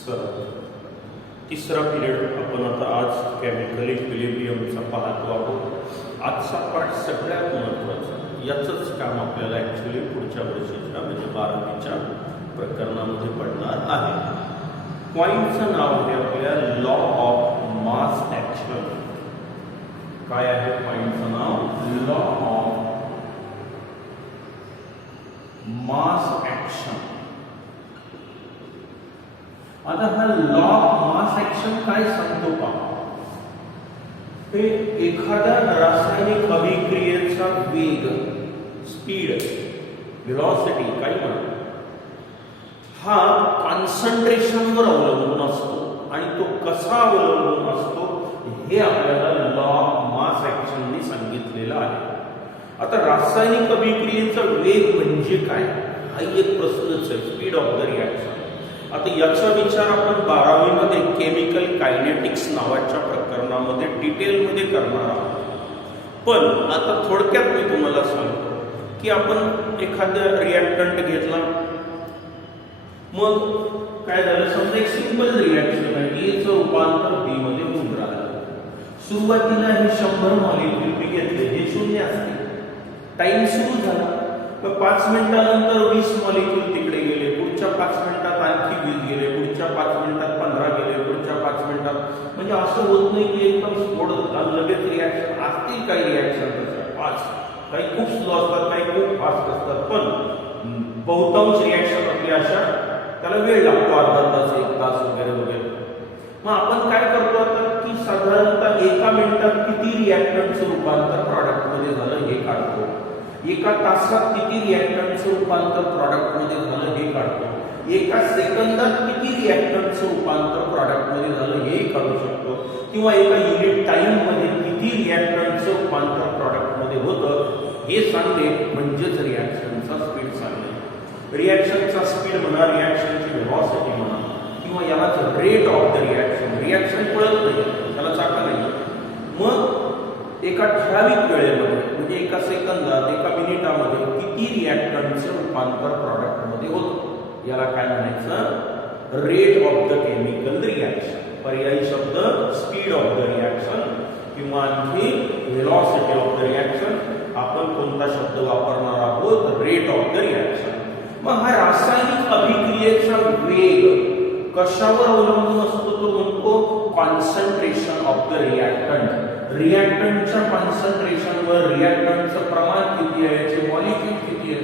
Sir तिसरा period आपण आता आज केमिकल इक्विलिब्रियमचा पाहतो आहोत. आजचा पाठ सगळ्यात महत्त्वाचा, याचंच काम आपल्याला ॲक्च्युली पुढच्या वर्षीच्या म्हणजे 12वीच्या प्रकरणामध्ये पडणार आहे. पॉईंटचं नाव आहे आपल्या लॉ ऑफ मास ॲक्शन. काय आहे पॉईंटचं नाव? Law of mass action. आता हा लॉ ऑफ मास ॲक्शन काय सांगतो पहा. हे एखाद्या रासायनिक अभिक्रियेचा वेग, स्पीड, व्हेलॉसिटी काही म्हणा, हा कॉन्सन्ट्रेशनवर अवलंबून असतो आणि तो कसा अवलंबून असतो हे आपल्याला लॉ ऑफ मास ॲक्शनने सांगितलेलं आहे. आता रासायनिक अभिक्रियेचा वेग म्हणजे काय, हा एक प्रश्नच आहे. Speed of the reaction. आता याचा विचार आपण 12वीमध्ये केमिकल कायनेटिक्स नावाच्या प्रकरणामध्ये डिटेलमध्ये करणार आहोत. पण आता थोडक्यात मी तुम्हाला सांगतो की आपण एखादा रिॲक्टंट घेतला, मग काय झालं, समजा एक सिंपल रिॲक्शन आहे, ए चं रूपांतर बी मध्ये होऊन राहिलं. सुरुवातीला हे 100 मॉलिक्यूल बी घेतले, हे 0 असते. टाइम सुरू झाला, मग 5 मिनिटानंतर 20 मॉलिक्यूल तिकडे गेले, पुढच्या 5 मिनिटात आणखी 20 गेले, पुढच्या 5 मिनिटात 15 गेले, पुढच्या 5 मिनिटात. म्हणजे असं होत नाही की एकदम स्फोट लगेच रिॲक्शन असतील. काही रिॲक्शन फास्ट, काही खूप स्लो असतात, काही खूप फास्ट असतात. पण बहुतांश रिॲक्शन आपल्या अशा त्याला वेळ लागतो, अर्धा तास, 1 तास वगैरे वगैरे. मग आपण काय करतो आता की साधारणतः एका मिनिटात किती रिॲक्टंटचं रूपांतर प्रॉडक्टमध्ये झालं हे काढतो. एका तासात किती रिॲक्टंटचं रूपांतर प्रॉडक्टमध्ये झालं हे काढतो. एका सेकंदात किती रिॲक्टंटचं रूपांतर प्रॉडक्टमध्ये झालं हे काढू शकतो. किंवा एका युनिट टाइममध्ये किती रिॲक्टंटचं रूपांतर प्रॉडक्टमध्ये होतं हे सांगणे म्हणजेच रिॲक्शनचा स्पीड सांगणे. रिॲक्शनचा स्पीड म्हणा, रिॲक्शनची व्हेलॉसिटी म्हणा, किंवा यालाच rate of the reaction. Reaction कळत नाही, त्याला चाका नाही. मग एका ठराविक वेळेमध्ये म्हणजे एका सेकंदात, एका मिनिटामध्ये किती रिॲक्टंटचं रूपांतर प्रॉडक्टमध्ये होतं याला काय म्हणायचं? Rate of the chemical reaction. पर्यायी शब्द स्पीड ऑफ द रिॲक्शन किंवा आणखी व्हेलॉसिटी ऑफ द रिॲक्शन. आपण कोणता शब्द वापरणार आहोत? Rate of the reaction. मग हा रासायनिक अभिक्रियेचा वेग कशावर अवलंबून असतो? तो म्हणतो कॉन्सन्ट्रेशन ऑफ द रिॲक्टंट. रिॲक्टंटच्या कॉन्सन्ट्रेशनवर, रिॲक्टंटचं प्रमाण किती आहे, याचे मॉलिक्यूल किती आहे,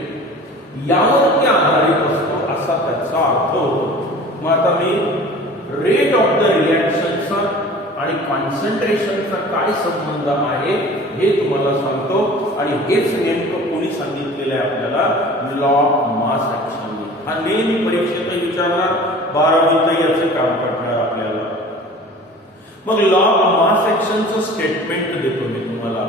यावर ते आधारित असतो, असा त्याचा अर्थ होतो. मग आता मी रेट ऑफ द रिॲक्शनचा आणि कॉन्सन्ट्रेशनचा काय संबंध आहे हे तुम्हाला सांगतो. आणि हेच नेमकं कोणी सांगितलेलं आहे आपल्याला? Law of mass action. हा नेहमी परीक्षेत विचारणार, 12वीत याचे काम पडणार आपल्याला. मग लॉ ऑफ मास ॲक्शनचं स्टेटमेंट देतो मी तुम्हाला.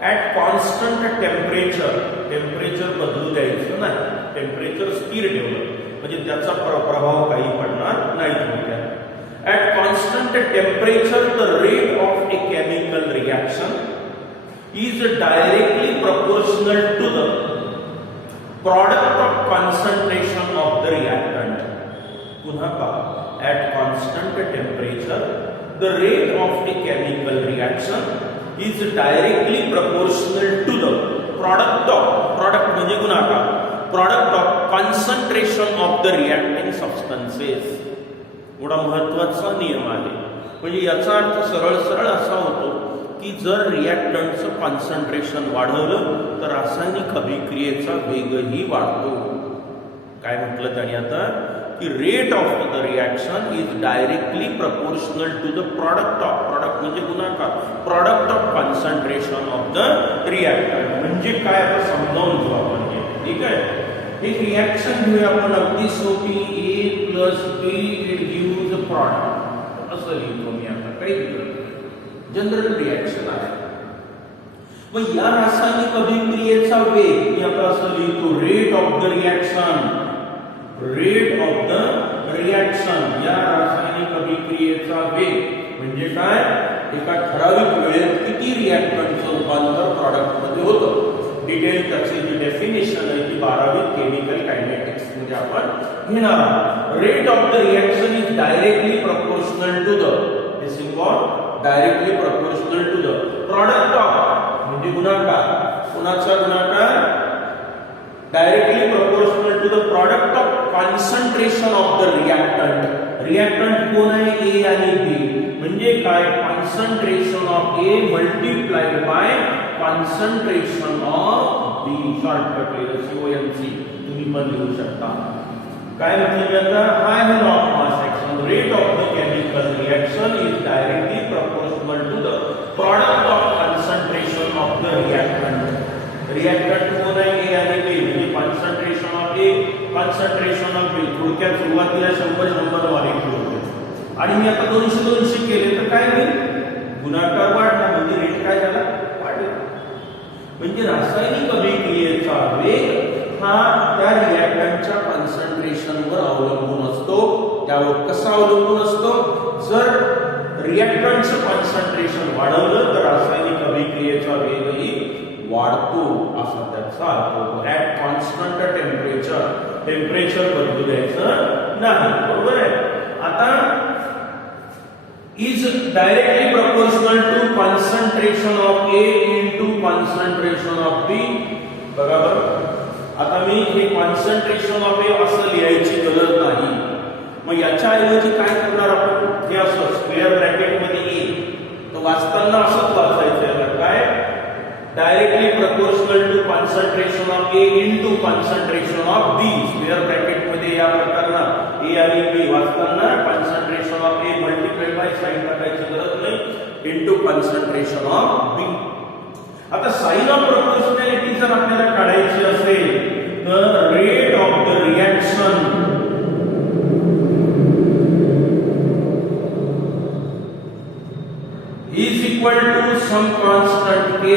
ॲट कॉन्स्टंट टेम्परेचर, टेम्परेचर बदलू द्यायचं नाही, टेम्परेचर स्थिर ठेवलं म्हणजे त्याचा प्रभाव काही पडणार नाही थोडक्यात. At constant temperature, the rate of a chemical reaction is directly proportional to the product of concentration of the reactant. पुन्हा पहा, at constant temperature, the rate of a chemical reaction is directly proportional to the product म्हणजे गुणाकार, product of concentration of the reacting substances. एवढा महत्वाचा नियम आहे. म्हणजे याचा अर्थ सरळ सरळ असा होतो की जर रिॲक्टंटचं कॉन्सन्ट्रेशन वाढवलं तर रासायनिक अभिक्रियेचा वेगही वाढतो. काय म्हटलं त्याने आता की rate of the reaction is directly proportional to the product म्हणजे गुणाकार, product of concentration of the reactant. म्हणजे काय आता समजावून घेऊ आपण हे. ठीक आहे, एक रिॲक्शन घेऊया आपण अगदी सोपी. A plus B it gives a product असं लिहितो मी आता. काही जनरल रिॲक्शन आहे. मग या रासायनिक अभिक्रियेचा वेग मी आता असं लिहितो, rate of the reaction. Rate of the reaction, या रासायनिक अभिक्रियेचा वेग म्हणजे काय? एका ठराविक वेळेत किती रिॲक्टंटचं रूपांतर प्रॉडक्टमध्ये होतं. डिटेल त्याची जी डेफिनेशन आहे ती 12वी केमिकल कायनेटिक्स मध्ये आपण घेणार आहोत. Rate of the reaction is directly proportional to the, this is what, directly proportional to the product of, म्हणजे गुणाकार, कोणाचा गुणाकार, directly proportional to the product of concentration of the reactant. Reactant कोण आहे, ए आणि बी, म्हणजे काय, concentration of A multiplied by concentration of B. Shortcut लिहिलं COMC, तुम्ही पण लिहू शकता. काय म्हटलं जातं, हाय है law of mass action, rate of the chemical reaction is directly proportional to the product of concentration of the reactant. Reactant कोण आहे, ए आणि बी, म्हणजे concentration of A, concentration of B. थोडक्यात सुरुवातीला 100 मॉलिक्यूल होते आणि मी आता 200 केले तर काय होईल, गुणाकार वाढला, म्हणजे रेट काय झाला, वाढला. म्हणजे रासायनिक अभिक्रियेचा वेग हा त्या रिएक्टंटच्या कॉन्सन्ट्रेशनवर अवलंबून असतो. त्यावर कसा अवलंबून असतो, जर रिएक्टंटचं कॉन्सन्ट्रेशन वाढवलं तर रासायनिक अभिक्रियेचा वेगही वाढतो, असा त्याचा अर्थ होतो. ऍट कॉन्स्टंट टेम्परेचर बदलू द्यायचं नाही, बरोबर आहे. आता is directly proportional to concentration of A into concentration of B. बरोबर. आता मी हे concentration of A असं लिहायची गरज नाही. मग याच्या ऐवजी काय करणार आपण, हे असं स्क्वेअर ब्रॅकेट मध्ये A, तर वाचताना असंच वाचायचं आहे, काय, directly proportional to concentration of A into concentration of B. Square bracket मध्ये या प्रकरणात A आणि B वाचताना concentration of A multiplied by sign टाकायची गरज नाही, इनटू कॉन्सन्ट्रेशन ऑफ B. आता साइन ऑफ प्रोपोर्शनॅलिटी जर आपल्याला काढायची असेल तर rate of the reaction is equal to some constant K,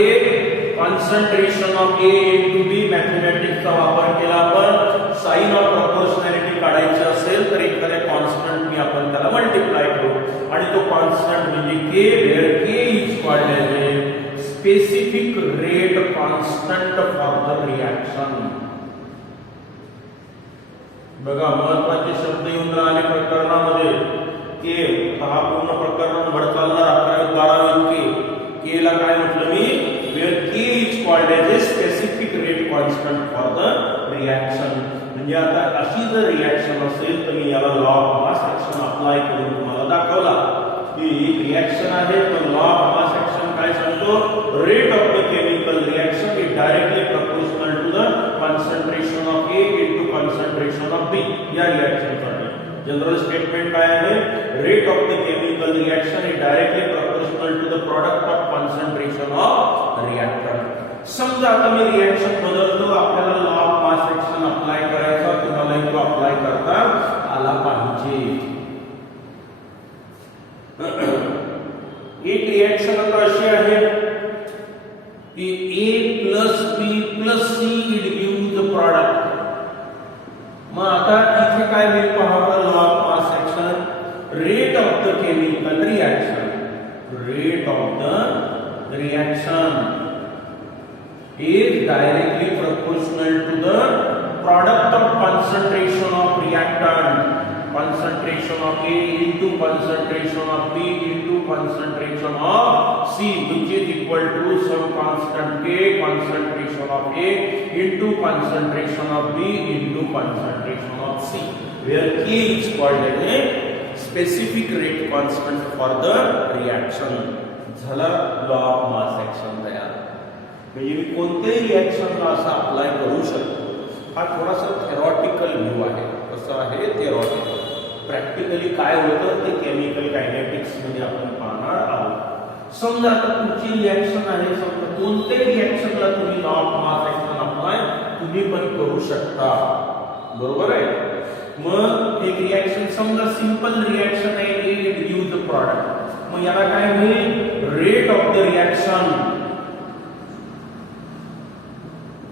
concentration of A into B. Mathematics चा वापर केला आपण. साइन ऑफ प्रोपोर्शनॅलिटी काढायची असेल तर एखाद्या कॉन्स्टंट मी आपण त्याला मल्टिप्लाय करू आणि तो कॉन्स्टंट म्हणजे K, where K is called as specific rate constant for the reaction. बघा, महत्त्वाचे शब्द येऊन राहिले प्रकरणामध्ये. के हा पूर्ण प्रकरण भर चालणार 11 12 के ला काय म्हटलं मी, where K is called as a specific rate constant for the reaction. म्हणजे आता अशी जर रिएक्शन असेल तर मी याला law of mass action apply करून तुम्हाला दाखवला की रिएक्शन आहे, तर लॉ ऑफ मास एक्शन काय सांगतो, rate of the chemical reaction is directly proportional to the concentration of A into concentration of B. या रिएक्शनसाठी जनरल स्टेटमेंट काय आहे, rate of the chemical reaction is directly proportional to the product of concentration of reactant. समजा आता मी reaction बदलतो, आपल्याला law of mass action apply करायचा, तुम्हाला तो अप्लाय करता आला पाहिजे. एक रिएक्शन आता अशी आहे की A plus B plus C it give the product. मग आता इथे काय मी पाहतो, law of mass action, rate of the chemical reaction, rate of the reaction is directly proportional to the product of concentration of reactant, concentration of A into concentration of B into concentration of C, which is equal to some constant K, concentration of A into concentration of B into concentration of C, where K is called as a specific rate constant for the reaction. झाला law of mass action तयार. म्हणजे मी कोणत्याही रिएक्शनला असं apply करू शकतो. हा थोडासा theoretical view आहे. कसं आहे, थेरॉटिकल. प्रॅक्टिकली काय होतं ते केमिकल कायनेटिक्स मध्ये आपण पाहणार आहोत. समजा आता तुमची रिएक्शन आहे, समजा कोणत्याही रिएक्शनला तुम्ही law of mass action apply तुम्ही पण करू शकता, बरोबर आहे. मग एक रिएक्शन समजा सिंपल रिएक्शन आहे, इट गिव्ह द प्रॉडक्ट. मग याला काय होईल, rate of the reaction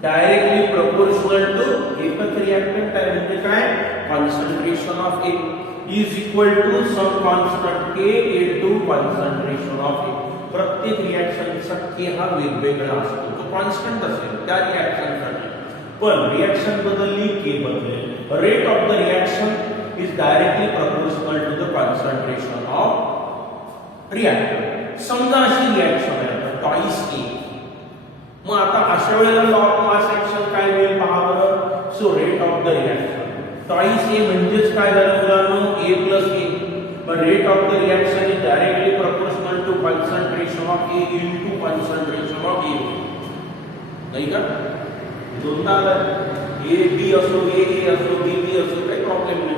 directly proportional to एकच रिएक्टंट आहे म्हणजे काय, concentration of A is equal to some constant K into concentration of A. प्रत्येक रिएक्शनचा के हा वेगवेगळा असतो, तो कॉन्स्टंट असेल त्या रिएक्शनसाठी, पण रिएक्शन बदलली के बदलेल. rate of the reaction is directly proportional to the concentration of reactant. समजा अशी रिएक्शन आहे टॉइस ए. मग आता अशा वेळेला लॉ ऑफ मास ऍक्शन काय होईल पहा बरं. So rate of the reaction twice A म्हणजेच काय झालं मुलांनो A plus A. but rate of the reaction is directly proportional to concentration of A into concentration of A. नाही का दोनदा आला A B असो A A असो B B असो काही प्रॉब्लेम नाही.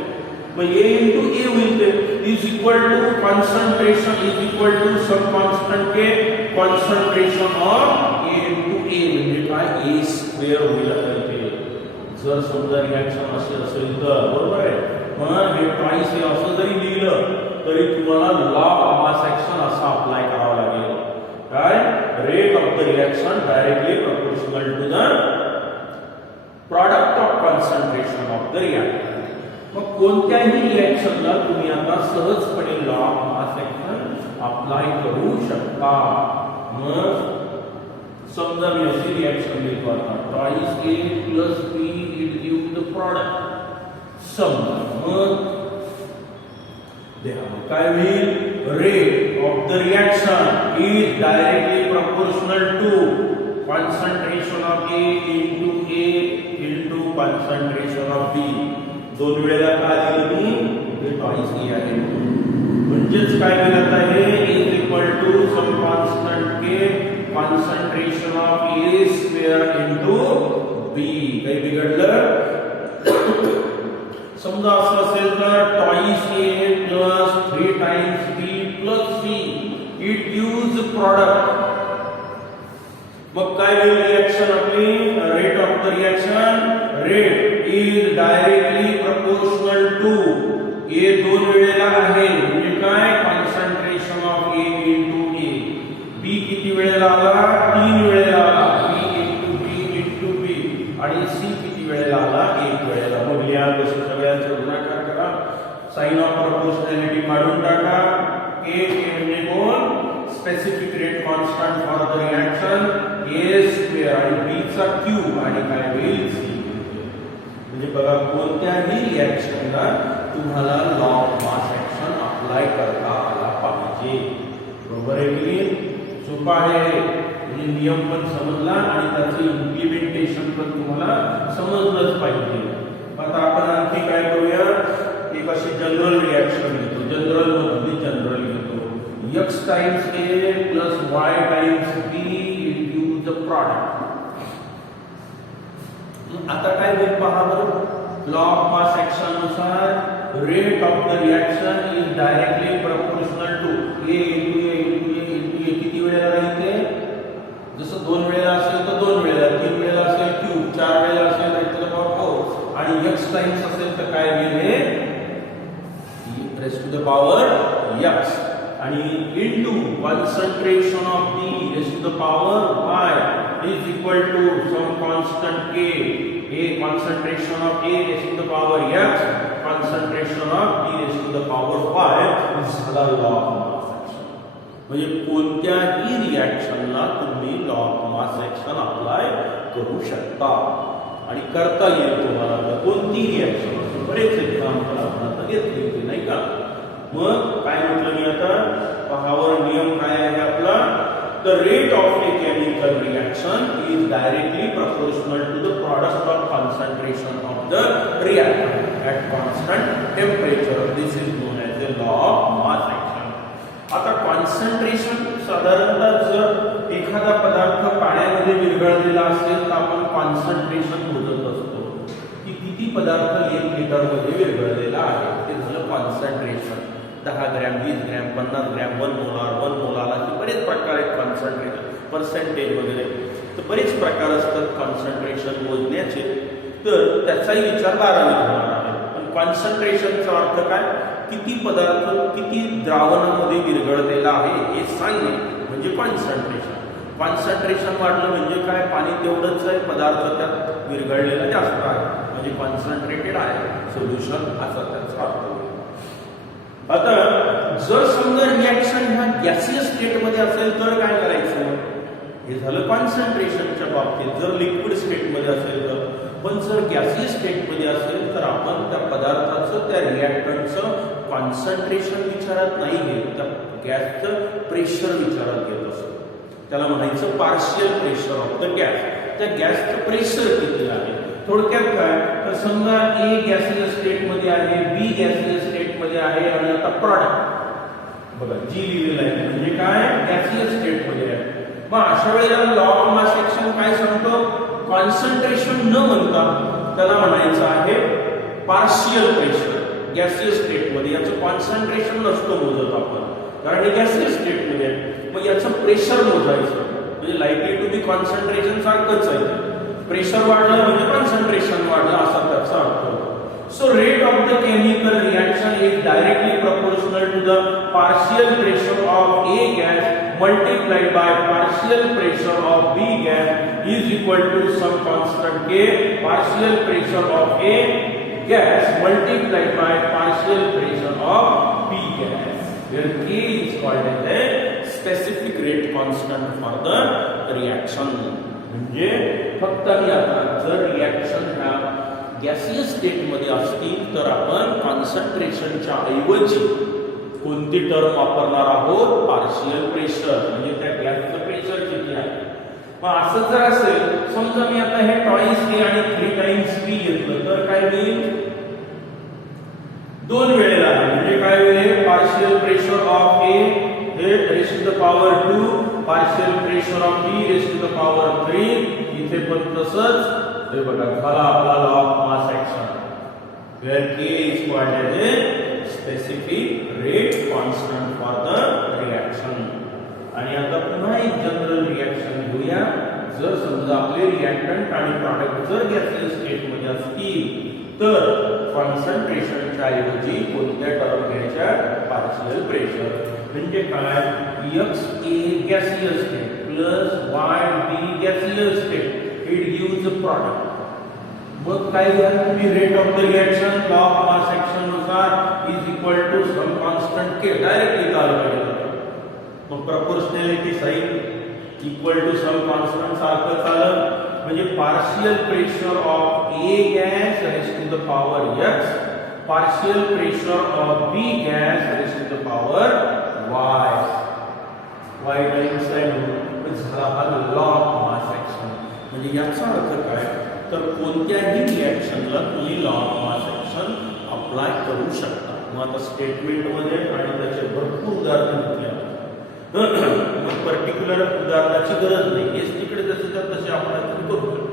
मग A into A होईल ते is equal to concentration is equal to some constant K concentration of A into A म्हणजे काय A square होईल आता इथे. जर समजा रिएक्शन असेल तर बरोबर आहे. मग हे ट्वाइस हे असं जरी लिहिलं तरी तुम्हाला लॉ ऑफ मास ऍक्शन असा अप्लाय करावा लागेल. काय rate of the reaction directly proportional to the product of concentration of the reaction. मग कोणत्याही रिएक्शनला तुम्ही आता सहजपणे law of mass action apply करू शकता. मग समजा मी अशी रिएक्शन लिहितो आता twice A plus B it give the product. समजा मग काय होईल rate of the reaction is directly proportional to concentration of A into concentration of बी. दोन वेळेला काय दिलं मी टॉइस ए आहे म्हणजेच काय दिलं आहे is equal to some constant K concentration of A square into B. काही बिघडलं. समजा असं असेल तर twice A plus 3 times B plus C it gives product. मग काय होईल रिएक्शन आपली rate of the reaction rate is directly proportional to A दोन वेळेला आहे म्हणजे काय concentration of A into A. B किती वेळेला आला 3 वेळेला आला बी इंटू बी आणि सी किती वेळेला आला 1 वेळेला. मग या कसे सगळ्यांचा गुणाकार करा साइन ऑफ प्रोपोर्शनॅलिटी काढून टाका. ए म्हणजे कोण specific rate constant for the reaction A square आणि बी चा क्यूब आणि काय होईल सी. म्हणजे बघा कोणत्याही रिएक्शनला तुम्हाला law of mass action apply करता आला पाहिजे. बरोबर आहे की सोपा आहे. म्हणजे नियम पण समजला आणि त्याचं इम्प्लिमेंटेशन पण तुम्हाला समजलंच पाहिजे. आता आपण आणखी काय करूया एक अशी जनरल रिएक्शन घेतो. जनरल मध्ये जनरल घेतो x times a plus y times b give the product. आता काय होईल पहा बरं. लॉ ऑफ मास ऍक्शन नुसार rate of the reaction is directly proportional to a into a किती वेळेला राहते. जसं 2 वेळेला असेल तर 2 वेळेला 3 वेळेला असेल क्यूब 4 वेळेला असेल तर टू द पॉवर 4 आणि x टाइम्स असेल तर काय होईल raise to the power x आणि into concentration of b raise to the power y is equal to some constant k a concentration of a raised to the power x concentration of b raised to the power y is the law of mass action. म्हणजे कोणत्याही रिएक्शनला तुम्ही law of mass action apply करू शकता आणि करता येईल तुम्हाला. कोणती रिएक्शन असो बरेच एक्झाम्पल आपण आता घेतले होते नाही का. मग काय म्हटलं मी आता पहावर नियम काय आहे आपला. The rate of a chemical reaction is directly proportional to the product of concentration of the reactant at constant temperature. This is known as the law of mass action. आता कॉन्सन्ट्रेशन साधारणतः जर एखादा पदार्थ पाण्यामध्ये विरघळलेला असेल तर आपण कॉन्सन्ट्रेशन मोजत असतो की किती पदार्थ 1 लिटर मध्ये विरघळलेला आहे. ते झालं concentration. 10 gram 20 gram 50 gram 1 molar असे बरेच प्रकार आहेत कॉन्सन्ट्रेशन पर्सेंटेज वगैरे. तर बरेच प्रकार असतात कॉन्सन्ट्रेशन मोजण्याचे. तर त्याचाही विचार 12वीत होणार आहे. पण कॉन्सन्ट्रेशनचा अर्थ काय किती पदार्थ किती द्रावणामध्ये विरघळलेला आहे हे सांगणे म्हणजे कॉन्सन्ट्रेशन. कॉन्सन्ट्रेशन वाढलं म्हणजे काय पाणी तेवढंच आहे पदार्थ त्यात विरघळलेला जास्त आहे म्हणजे कॉन्सन्ट्रेटेड आहे सोल्युशन असा त्याचा अर्थ. आता जर समजा रिएक्शन ह्या गॅसियस स्टेट मध्ये असेल तर काय करायचं. हे झालं कॉन्सन्ट्रेशनच्या बाबतीत. जर लिक्विड स्टेट मध्ये असेल तर पण जर गॅसियस स्टेटमध्ये असेल तर आपण त्या पदार्थाचं त्या रिॲक्टंटचं कॉन्सन्ट्रेशन विचारात नाही घेत, त्या गॅसचं प्रेशर विचारात घेत असतो. त्याला म्हणायचं partial pressure of the gas. त्या गॅसचं प्रेशर किती आहे. थोडक्यात काय तर समजा ए गॅसियस स्टेटमध्ये आहे, बी गॅसियस स्टेटमध्ये आहे आणि आता प्रॉडक्ट बघा जी लिहिलेलं आहे म्हणजे काय गॅसियस स्टेटमध्ये आहे. मग अशा वेळेला लॉ ऑफ मास ऍक्शन काय सांगतो, कॉन्सन्ट्रेशन न म्हणता त्याला म्हणायचं आहे पार्शियल प्रेशर. गॅसियस स्टेटमध्ये याचं कॉन्सन्ट्रेशन नसतो मोजत आपण, कारण हे गॅसियस स्टेटमध्ये आहे. मग याचं प्रेशर मोजायचं म्हणजे लाईकली टू बी कॉन्सन्ट्रेशन सारखंच आहे. प्रेशर वाढलं म्हणजे कॉन्सन्ट्रेशन वाढलं असा त्याचा अर्थ होतो. So rate of the chemical reaction is directly proportional to the partial pressure of A gas multiplied by partial pressure of B gas is equal to some constant K. Partial pressure of A gas multiplied by partial pressure of B gas, where K is called as a specific rate constant for the reaction. म्हणजे फक्त मी आता जर reaction ह्या gaseous state मध्ये असतील तर आपण कॉन्सन्ट्रेशनच्या ऐवजी कोणती टर्म वापरणार आहोत, पार्शियल प्रेशर, म्हणजे त्या गॅसचं प्रेशर किती आहे. मग असं जर असेल समजा मी आता हे टॉईस ए आणि 3 टाइम्स बी घेतलं तर काय होईल, 2 वेळेला आहे म्हणजे काय होईल पार्शियल प्रेशर ऑफ ए हे raise to the power 2, partial pressure of B raise to the power 3. इथे पण तसंच हे बघा झाला आपला law of mass action, where K is called as a specific rate constant for the reaction. आणि आता पुन्हा एक जनरल रिएक्शन घेऊया. जर समजा आपले रिएक्टंट आणि प्रॉडक्ट जर गॅसियस स्टेट मध्ये असतील तर कॉन्सन्ट्रेशनच्या ऐवजी कोणत्या टर्म घ्यायच्या, पार्शियल प्रेशर. म्हणजे काय x a gaseous state plus y b gaseous state it gives a product. मग काय झालं तुम्ही rate of the reaction law of mass action नुसार is equal to some constant K directly चालू केलं. मग proportionality sign equal to some constant सारखं चाललं म्हणजे partial pressure of A gas raise to the power x, partial pressure of B gas raise to the power y. y times n झाला हा law of mass action. म्हणजे याचा अर्थ काय तर कोणत्याही रिएक्शनला तुम्ही law of mass action apply करू शकता. मग आता स्टेटमेंटमध्ये आणि त्याचे भरपूर उदाहरण घेतले मग पर्टिक्युलर उदाहरणाची गरज नाही, हेच तिकडे जसे तसे आपण करू शकतो.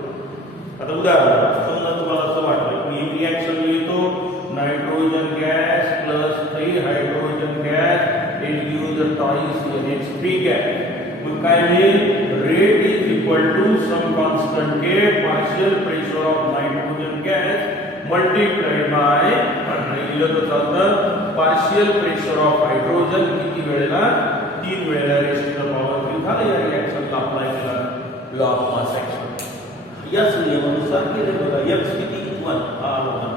आता उदाहरण समजा तुम्हाला असं वाटलं की रिएक्शन लिहितो nitrogen gas plus 3 hydrogen gas it gives twice NH3 gas. मग काय मिळेल rate is equal to some constant K, partial pressure of nitrogen gas multiplied by लिहिलं तर चालतं पार्शियल प्रेशर ऑफ हायड्रोजन किती वेळेला 3 वेळेला रेस टू द पॉवर 3 झालं. या रिएक्शनला अप्लाय केला लॉ ऑफ मास ऍक्शन. याच नियमानुसार केले बघा x किती 1 हा आला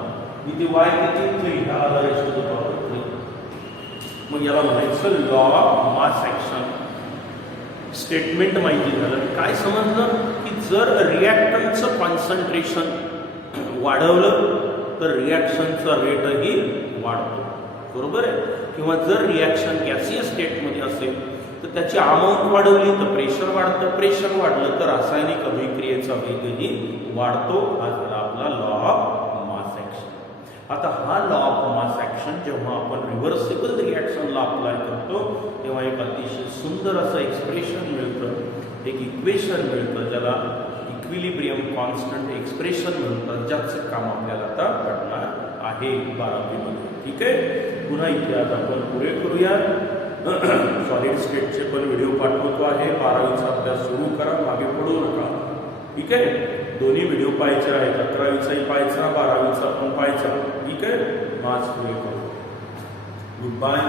इथे y किती 3 हा आला रेस टू द पॉवर 3. मग याला म्हणायचं law of mass action. Statement माहिती झालं काय समजलं की जर रिएक्टंटचं कॉन्सन्ट्रेशन वाढवलं तर रिएक्शनचा रेटही वाढतो, बरोबर आहे. किंवा जर रिएक्शन गॅसियस स्टेटमध्ये असेल तर त्याची अमाऊंट वाढवली तर प्रेशर वाढतं, प्रेशर वाढलं तर रासायनिक अभिक्रियेचा वेगही वाढतो. हा झाला आपला लॉ ऑफ मास ऍक्शन. आता हा लॉ ऑफ मास ऍक्शन जेव्हा आपण रिव्हर्सिबल रिएक्शनला अप्लाय करतो तेव्हा एक अतिशय सुंदर असं एक्सप्रेशन मिळतं, एक इक्वेशन मिळतं ज्याला इक्विलिब्रियम कॉन्स्टंट एक्सप्रेशन म्हणतात, ज्याचं काम आपल्याला आता करणार आहे 12वी मध्ये. ठीक आहे. पुन्हा इथे आता आपण पुढे करूया. सॉलिड स्टेटचे पण व्हिडिओ पाठवतो आहे. 12वीचा अभ्यास सुरू करा, मागे पडू नका. ठीक आहे. दोन्ही व्हिडिओ पाहायचे आहेत, 11वीचाही पाहायचा, 12वीचा पण पाहायचा. ठीक आहे. माझ पुढे करू. Good bye.